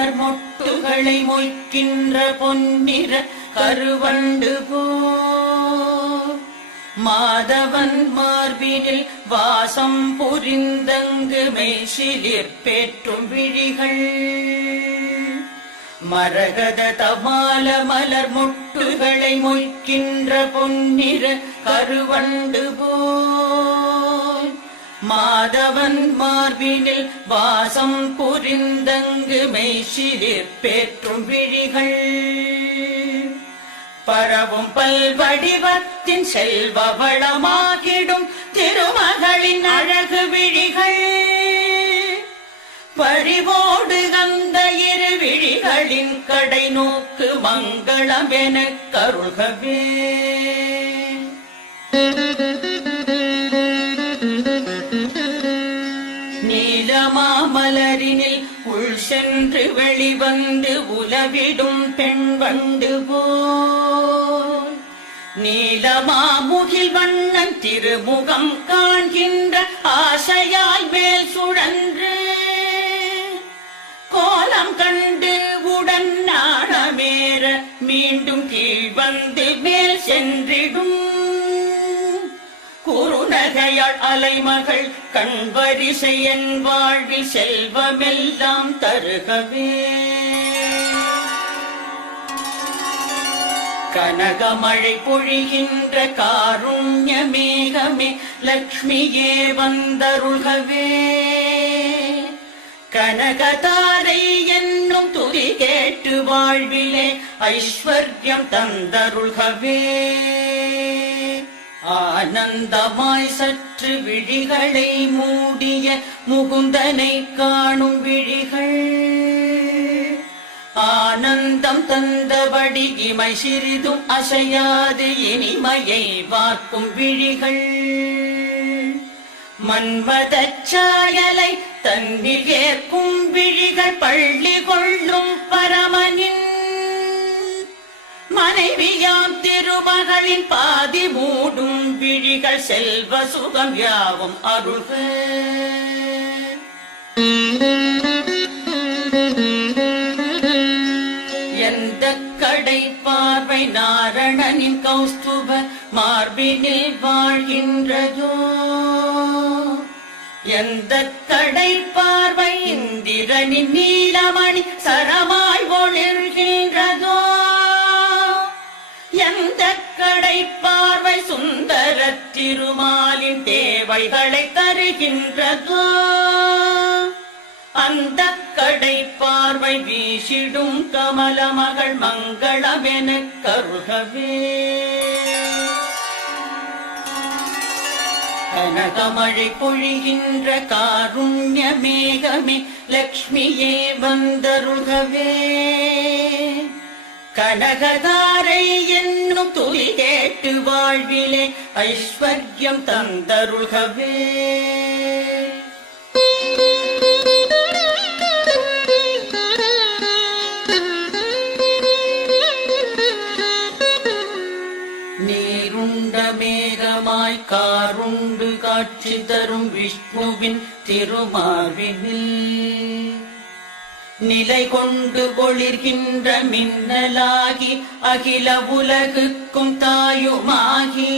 மலர் மொட்டுகளை மொய்க்கின்ற பொன்னிற கருவண்டு போ மாதவன் மார்பினில் வாசம் புரிந்தங்கு மெய்சிலிற் பேற்றும் விழிகள் மரகத தமால மலர் மொட்டுகளை மொய்க்கின்ற பொன்னிற கருவண்டு போல் மாதவன் மார்பினில் வாசம் புரிந்தங்கு மெய்சிலிற் பேற்றும் விழிகள் பரவும் பல்வடிவத்தின் செல்வ வளமாகிடும் திருமகளின் அழகு விழிகள் பறிவோடு அந்த இரு விழிகளின் கடை நோக்கு மங்களம் எனக் கருள்கவே. நீலமாமலரினில் உள் சென்று வெளிவந்து உலவிடும் பெண் வண்டு போல் நீலமாமுகில் வண்ணன் திருமுகம் காண்கின்ற ஆசையாய் மேல் சுழன்று கோலம் கண்டு உடன் நாணமேற மீண்டும் கீழ் வந்து மேல் சென்றிடும் குறுநகையாள் அலைமகள் கண்வரிசை என் வாழ்வில் செல்வமெல்லாம் தருகவே. கனகமழை பொழிகின்ற காருண்ய மேகமே லக்ஷ்மியே வந்தருள்கவே. கனகதாரை என்னும் துதி கேட்டு வாழ்விலே ஐஸ்வர்யம் தந்தருள்கவே. ஆனந்தமாய் சற்று விழிகளை மூடிய முகுந்தனை காணும் விழிகள் ஆனந்தம் தந்தபடி இமை சிறிதும் அசையாது இனிமையை பார்க்கும் விழிகள் மன்மதச் சாயலை தன்னில் ஏற்கும் விழிகள் பள்ளி கொள்ளும் பரமனின் மனைவியாம் திருமகளின் பாதி மூடும் விழிகள் செல்வ சுகம் யாவும் அருள்க. எந்த கடை பார்வை நாரணனின் கௌஸ்துப மார்பினில் வாழ்கின்றதோ எந்த கடை பார்வை இந்திரனின் நீலமணி சரமாய் ஒளிர்கின்றதோ எந்த கடை பார்வை சுந்தர திருமாலின் தேவைகளை தருகின்றதோ அந்த கடை பார்வை வீசிடும் கமல மகள் மங்களமெனக் கருள்கவே. கனகமழை பொழிகின்ற காருண்ய மேகமே லக்ஷ்மியே வந்தருள்கவே. கனகதாரை என்னும் துதி கேட்டு வாழ்விலே ஐஸ்வர்யம் தந்தருள்கவே. நீருண்ட மேகமாய் காருண்டு காட்சி தரும் விஷ்ணுவின் திருமார்பினில் நிலை கொண்டு ஒளிர்கின்ற மின்னலாகி அகில உலகுக்கும் தாயுமாகி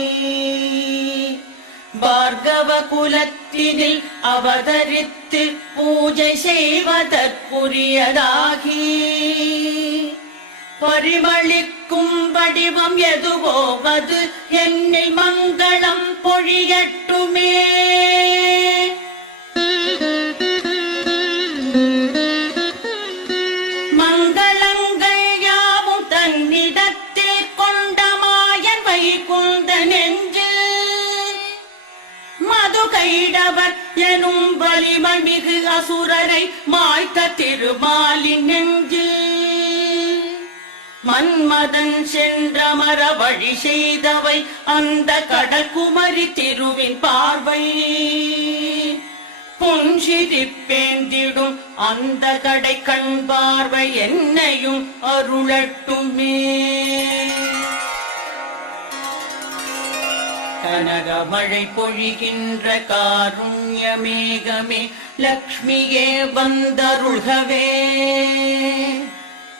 பார்கவ குலத்தினில் அவதரித்து பூஜை செய்வதற்குரியதாகி பரிமளிக்கும் வடிவம் எதுவோ அது என்னில் மங்களம் பொழியட்டுமே. மங்களங்கள் யாவும் தன்னிடத்தில் கொண்ட மாயன் வைகுந்த நெஞ்சு மது கைடவர் எனும் வலிமை மிகு அசுரரை மாய்த்த திருமாலின் நெஞ்சு மன்மதன் சென்றமர வழி செய்தவை அந்த கடற்குமரி திருவின் பார்வை புன்சிரிப்பேந்திடும் அந்த கடை கண் பார்வை என்னையும் அருளட்டுமே. கனகமழை பொழிகின்ற காருண்ய மேகமே லக்ஷ்மியே வந்தருள்கவே.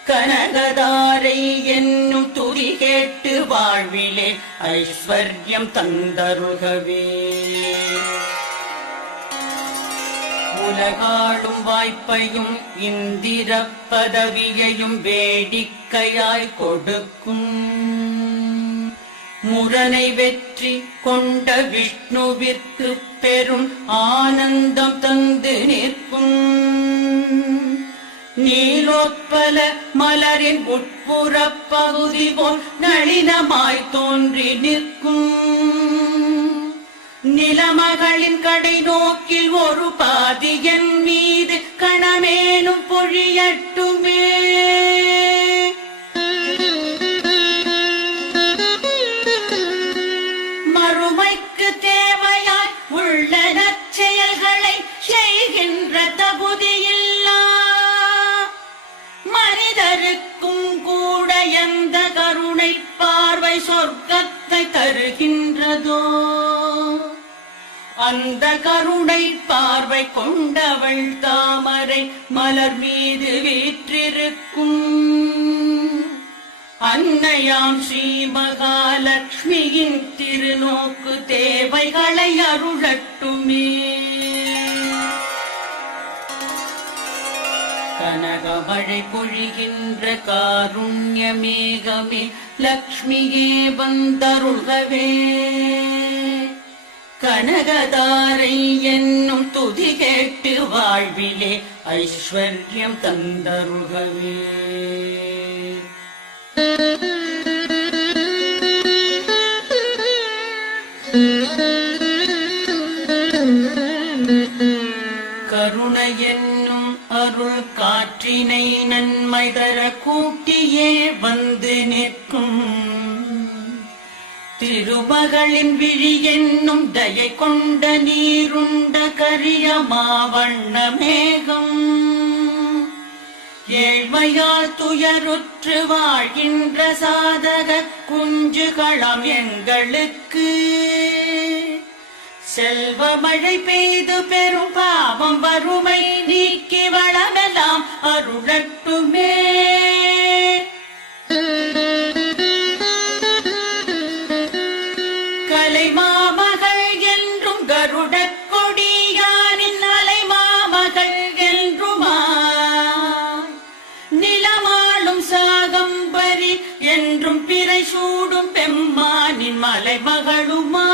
கனகதாரை என்னும் துதி கேட்டு வாழ்விலே ஐஸ்வர்யம் தந்தருள்கவே. உலகாளும் வாய்ப்பையும் இந்திர பதவியையும் வேடிக்கையாய் கொடுக்கும் முரனை வெற்றி கொண்ட விஷ்ணுவிற்கு பெரும் ஆனந்தம் தந்து நிற்கும் நீலோத்பல மலரின் உட்புற பகுதி போல் நளினமாய் தோன்றி நிற்கும் நிலமகளின் கடை நோக்கில் ஒரு பாதியன் மீது கணமேனும் பொழியட்டுமே. மறுமைக்கு தேவையாய் உள்ள நற்செயல்களை செய்கின்ற தகுதியில்லா மனிதருக்கும் கூட எந்த கருணை பார்வை சொர்க்கத்தை தருகின்றதோ அந்த கருணை பார்வை கொண்டவள் தாமரை மலர் மீது வீற்றிருக்கும் அன்னையாம் ஸ்ரீ மகாலட்சுமியின் திருநோக்கு தேவைகளை அருளட்டுமே. கனகமழை பொழிகின்ற காருண்ய மேகமே லக்ஷ்மியே வந்தருள்கவே. கனகதாரை என்னும் துதி கேட்டு வாழ்விலே ஐஸ்வர்யம் தந்தருள்கவே. கருணை என்னும் அருள் காற்றினை நன்மை தர கூட்டியே வந்து நிற்கும் திருமகளின் விழி என்னும் தயை கொண்ட நீருண்ட கரிய மாவண்ண மேகம் ஏழ்மையால் துயருற்று வாழ்கின்ற சாதக குஞ்சுகளம் எங்களுக்கு செல்வ மழை பெய்து பெரும் பாவம் வறுமை நீக்கி வளமெல்லாம் அருளட்டுமே. மாமகள் என்றும் கருட கொடியானின் அலை மாமகள் என்றுமா நிலமாளும் சாகம்பரி என்றும் பிறை சூடும் பெம்மானின் மலைமகளுமா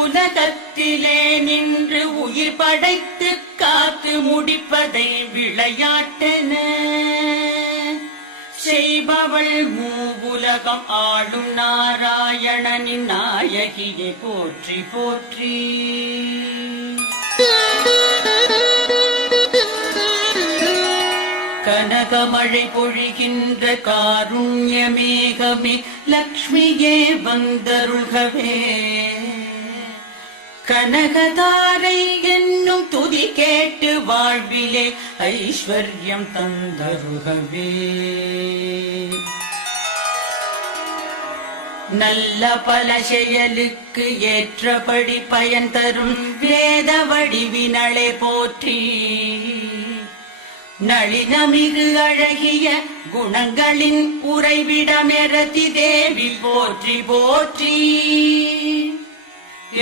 உலகத்திலே நின்று உயிர் படைத்து காத்து முடிப்பதை விளையாட்டென செய்பவள் மூவுலகம் ஆளும் நாராயணனின் நாயகியை போற்றி போற்றி. கனகமழை பொழிகின்ற காருண்ய மேகமே லக்ஷ்மியே வந்தருள்கவே. கனகதாரை என்னும் துதி கேட்டு வாழ்விலே ஐஸ்வர்யம் தந்தருள்கவே. நல்ல பல செயலுக்கு ஏற்றபடி பயன் தரும் வேத வடிவினளே போற்றி. நளினமிகு அழகிய குணங்களின் உறைவிடமெரதி தேவி போற்றி போற்றி.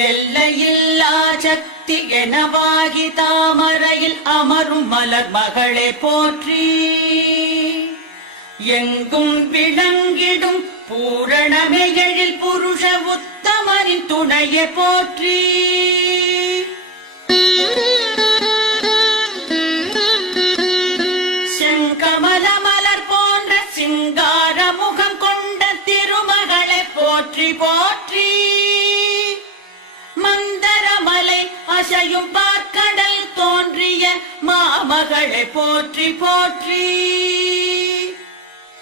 எல்லையில்லா சக்தி எனவாகி தாமரையில் அமரும் மலர் மகளே போற்றி. எங்கும் விளங்கிடும் பூரணமையழில் புருஷ உத்தமரின் துணையை போற்றி. செங்கமல மலர் போன்ற சிங்கார முகம் கொண்ட திருமகளை போற்றி போற்றி. மந்தரமலை அசையும் பார்க்கடல் தோன்றிய மாமகளை போற்றி போற்றி.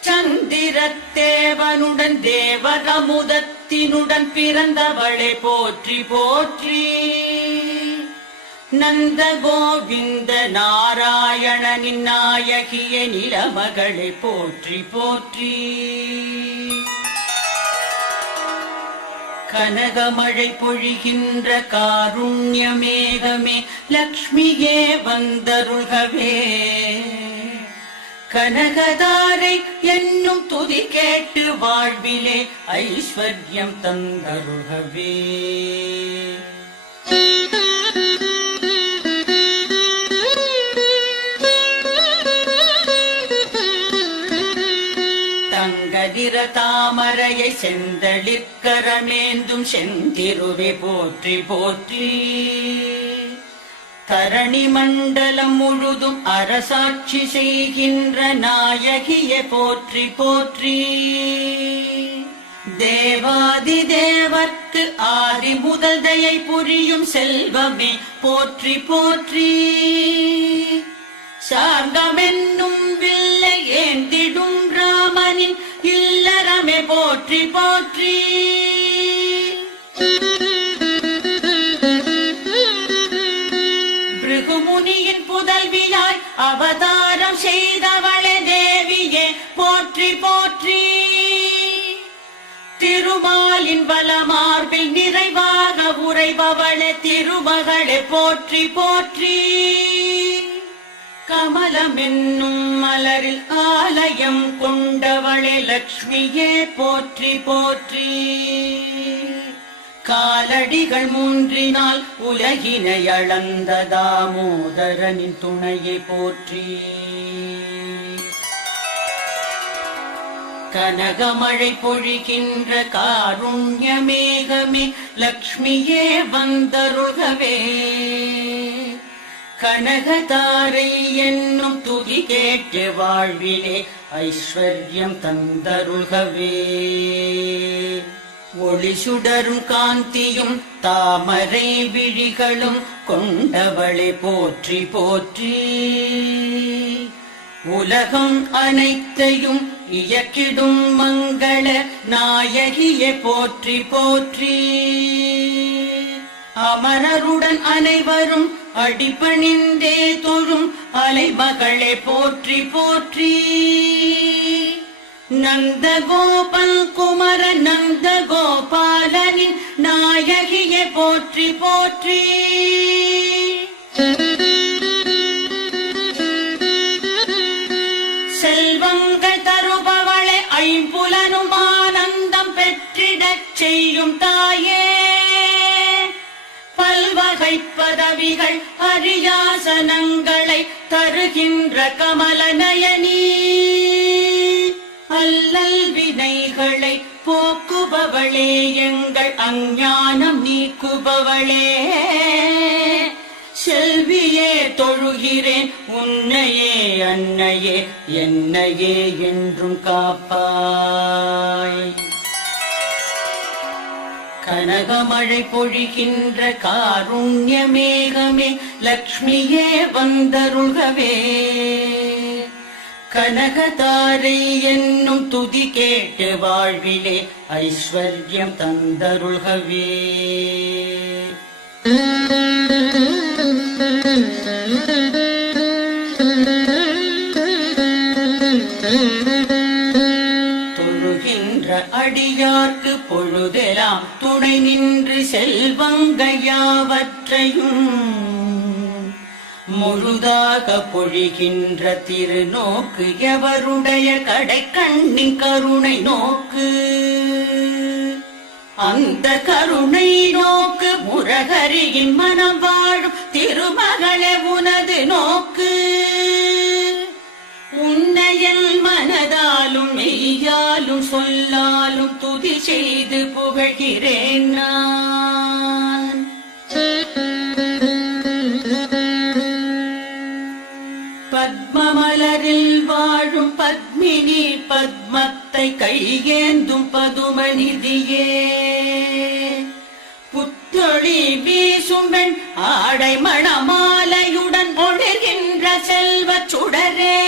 சந்திரத்தேவனுடன் தேவரமுதத்தினுடன் பிறந்தவளை போற்றி போற்றி. நந்த கோவிந்த நாராயணனின் நாயகிய நிலமகளை போற்றி போற்றி. கனகமழை பொழிகின்ற காருண்ய மேகமே லக்ஷ்மியே வந்தருள்கவே. கனகதாரை என்னும் துதி கேட்டு வாழ்விலே ஐஸ்வர்யம் தந்தருள்கவே. தங்கதிர தாமரையை செந்தளிர்கரமேந்தும் செந்திருவே போற்றி போற்றி. தரணி மண்டலம் முழுதும் அரசாட்சி செய்கின்ற நாயகியே போற்றி போற்றி. தேவாதி தேவர்க்கு ஆதி முதல் தயை புரியும் செல்வமே போற்றி போற்றி. சார்கமென்னும் வில்லை ஏந்திடும் ராமனின் இல்லறமே போற்றி போற்றி. பிருகுமுனியின் புதல்வியாய் அவதாரம் செய்தவளே தேவியே போற்றி போற்றி. திருமாலின் வலமார்பில் நிறைவாக உரைபவளே திருமகளே போற்றி போற்றி. கமலமென்னும் மலரில் ஆலயம் கொண்டவளே லக்ஷ்மியே போற்றி போற்றி. காலடிகள் மூன்றினால் உலகினை அளந்த தாமோதரனின் துணையை போற்றி. கனகமழை பொழிகின்ற காருண்ய மேகமே லக்ஷ்மியே வந்தருள்கவே. கனகதாரை என்னும் துதி கேட்டு வாழ்விலே ஐஸ்வர்யம் தந்தருள்கவே. ஒளி சுடரும் காந்தியும் தாமரை விழிகளும் கொண்டவளே போற்றி போற்றி. உலகம் அனைத்தையும் இயக்கிடும் மங்கள நாயகியே போற்றி போற்றி. அமரருடன் அனைவரும் அடிபணிந்தே தொழும் அலைமகளே போற்றி போற்றி. நந்தகோபன் குமர நந்த கோபாலனின் நாயகியே போற்றி போற்றி. செல்வங்கள் தருபவளே ஐம்புலனும் ஆனந்தம் பெற்றிடச் செய்யும் தாயே. பல்வகை பதவிகள் அரியாசனங்களை தருகின்ற கமல நயனி. அல்லல் வினைகளை போக்குபவளே எங்கள் அஞ்ஞானம் நீக்குபவளே. செல்வியே தொழுகிறேன் உன்னையே அன்னையே என்னையே என்றும் காப்பாய். கனகமழை பொழிகின்ற காருண்ய மேகமே லக்ஷ்மியே வந்தருள்கவே. கனகதாரை என்னும் துதி கேட்டு வாழ்விலே ஐஸ்வர்யம் தந்தருள்கவே. தொழுகின்ற அடியார்க்கு பொழுதெல்லாம் துணை நின்று செல்வங்கள் யாவற்றையும் முழுதாக பொழிகின்ற திருநோக்கு எவருடைய கடை கண்ணின் கருணை நோக்கு. அந்த கருணை நோக்கு முரகரியின் மனம் வாழும் திருமகளே உனது நோக்கு. உன்னையல் மனதாலும் மெய்யாலும் சொல்லாலும் துதி செய்து புகழ்கிறேன் நான். பத்மமலரில் வாழும் பத்மினி பத்மத்தை கையேந்தும் பதுமநிதியே. புத்தொழி வீசும் பெண் ஆடை மணமாலையுடன் ஒளிர்கின்ற செல்வச் சுடரே.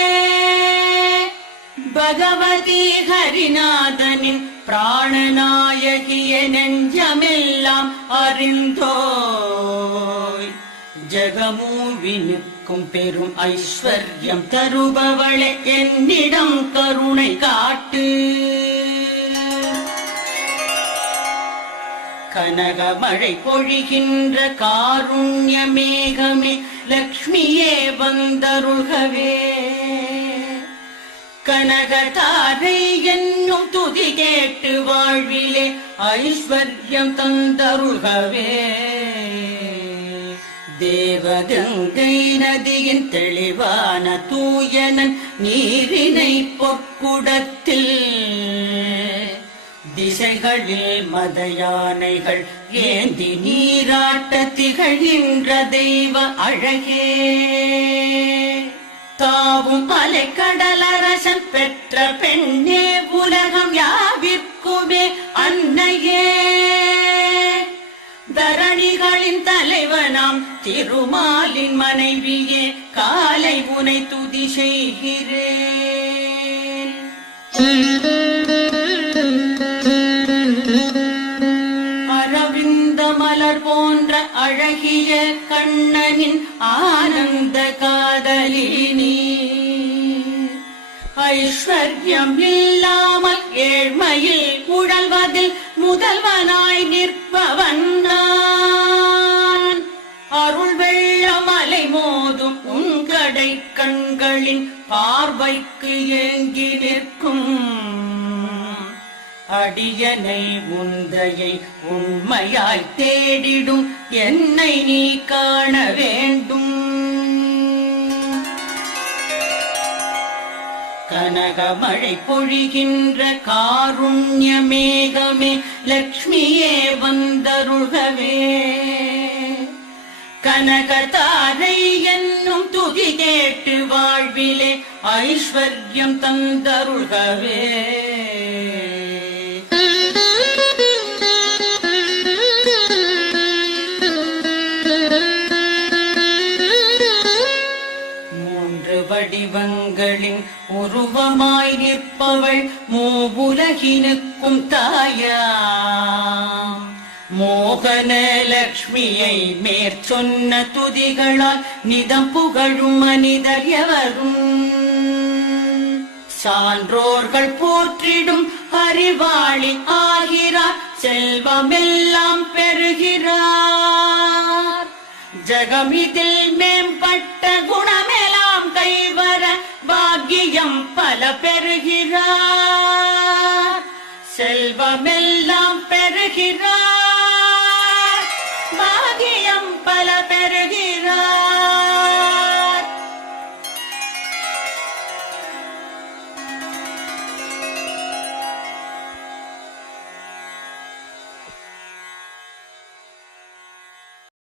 பகவதி ஹரிநாதனின் பிராணநாயகிய நெஞ்சமெல்லாம் அறிந்தோய். ஜகமூவினுக்கும் பெரும் ஐஸ்வர்யம் தருபவளே என்னிடம் கருணை காட்டு. கனகமழை பொழிகின்ற காருண்ய மேகமே லக்ஷ்மியே வந்தருள்கவே. கனகதாரை என்னும் துதி கேட்டு வாழ்விலே ஐஸ்வர்யம் தந்தருள்கவே. தேவகங்கை நதியின் தெளிவான தூயனன் நீரினை பொற்குடத்தில் திசைகளில் மத யானைகள் ஏந்தி நீராட்ட திகழ்கின்ற தெய்வ அழகே. தாவும் அலைக்கடலரசன் பெற்ற பெண்ணே உலகம் யாவிற்குமே அன்னையே. தரணிகளின் தலைவனாம் திருமாலின் மனைவியே காலை உனை துதி செய்கிறேன். அரவிந்த மலர் போன்ற அழகிய கண்ணனின் ஆனந்த காதலினி. ஐஸ்வர்யம் இல்லாமல் ஏழ்மையில் உழல்வதில் முதல்வனாய் நிற்பவன் நான். அருள் வெள்ளம் அலை மோதும் உன் கடை கண்களின் பார்வைக்கு ஏங்கி நிற்கும் அடியனை உந்தையை உண்மையாய் தேடிடும் என்னை நீ காண வேண்டும். கனகமழை பொழிகின்ற காருண்ய மேகமே லக்ஷ்மியே வந்தருள்கவே. கனகதாரை என்னும் துதி கேட்டு வாழ்விலே ஐஸ்வர்யம் தந்தருள்கவே. வடிவங்களின் உருவமாய் நிற்பவள் மூவுலகினுக்கும் தாயாம். மோகன லக்ஷ்மியை மேற்சொன்ன துதிகளால் நிதம் புகழும் மனிதர் எவரும். சான்றோர்கள் போற்றிடும் அறிவாளி ஆகிறார், செல்வமெல்லாம் பெறுகிறார். ஜகமிதில் மேம்பட்ட குணமெல்லாம் கைவர பாக்கியம் பல பெறுகிறார். செல்வமெல்லாம் பெறுகிறார், பாக்கியம் பல பெறுகிறார்.